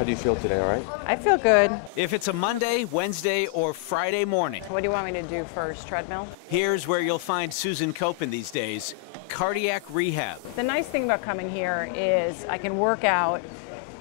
How do you feel today, all right? I feel good. If it's a Monday, Wednesday, or Friday morning. What do you want me to do first, treadmill? Here's where you'll find Susan Koeppen these days, cardiac rehab. The nice thing about coming here is I can work out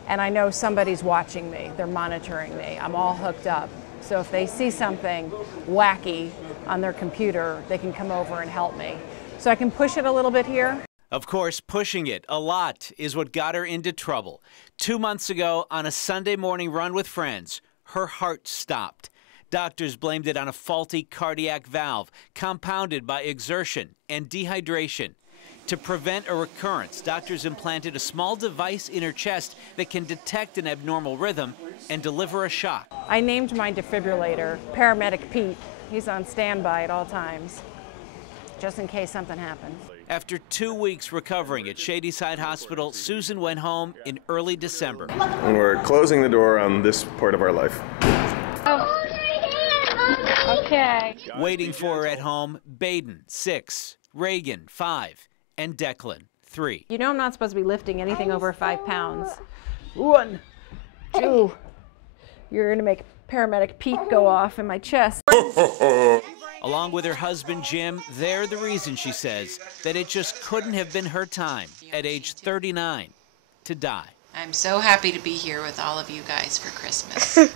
and I know somebody's watching me. They're monitoring me. I'm all hooked up. So if they see something wacky on their computer, they can come over and help me. So I can push it a little bit here. Of course, pushing it a lot is what got her into trouble. 2 months ago, on a Sunday morning run with friends, her heart stopped. Doctors blamed it on a faulty cardiac valve, compounded by exertion and dehydration. To prevent a recurrence, doctors implanted a small device in her chest that can detect an abnormal rhythm and deliver a shock. I named my defibrillator Paramedic Pete. He's on standby at all times, just in case something happens. After 2 weeks recovering at Shadyside Hospital, Susan went home in early December. And we're closing the door on this part of our life. Oh. Okay. Waiting for her at home, Baden, 6, Reagan, 5, and Declan, 3. You know I'm not supposed to be lifting anything over 5 pounds. 1, 2. You're gonna make Paramedic Pete go off in my chest. Along with her husband, Jim, they're the reason, she says, that it just couldn't have been her time at age 39 to die. I'm so happy to be here with all of you guys for Christmas.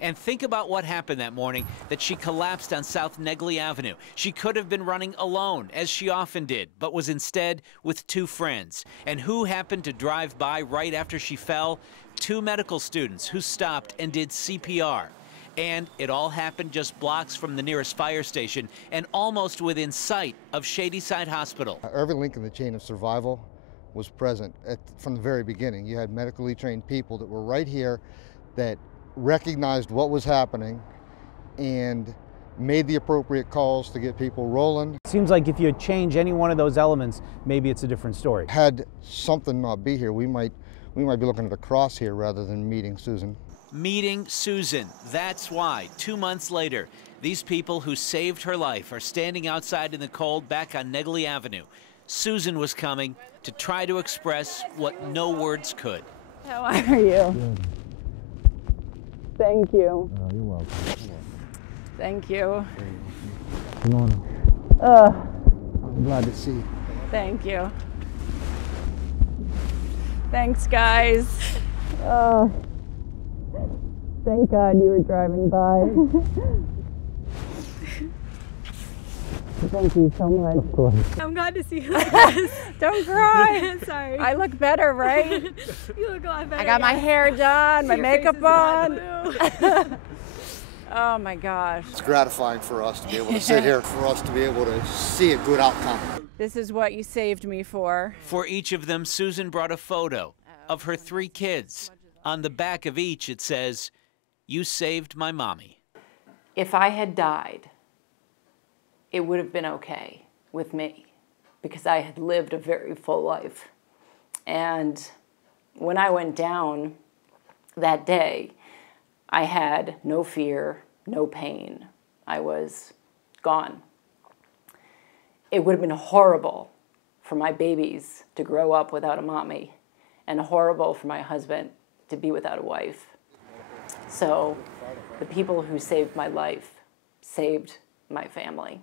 And think about what happened that morning that she collapsed on South Negley Avenue. She could have been running alone, as she often did, but was instead with 2 friends. And who happened to drive by right after she fell? 2 medical students who stopped and did CPR. And it all happened just blocks from the nearest fire station and almost within sight of Shadyside Hospital. Every link in the chain of survival was present from the very beginning. You had medically trained people that were right here that recognized what was happening and made the appropriate calls to get people rolling. It seems like if you change any one of those elements, maybe it's a different story. Had something not be here, we might be looking at a cross here rather than meeting Susan. Meeting Susan. That's why, 2 months later, these people who saved her life are standing outside in the cold back on Negley Avenue. Susan was coming to try to express what no words could. How are you? Good. Thank you. Oh, you're welcome. Thank you. Come on. I'm glad to see you. Thank you. Thanks, guys. Thank God you were driving by. Thank you so much. Of course. I'm glad to see you like this. Don't cry. Sorry. I look better, right? You look a lot better. I got my hair done, my Your makeup face is not on. blue. Oh my gosh. It's gratifying for us to be able to sit here, for us to be able to see a good outcome. This is what you saved me for. For each of them, Susan brought a photo of her 3 kids. On the back of each, it says, "You saved my mommy." If I had died, it would have been okay with me because I had lived a very full life. And when I went down that day, I had no fear, no pain. I was gone. It would have been horrible for my babies to grow up without a mommy and horrible for my husband to be without a wife. So the people who saved my life saved my family.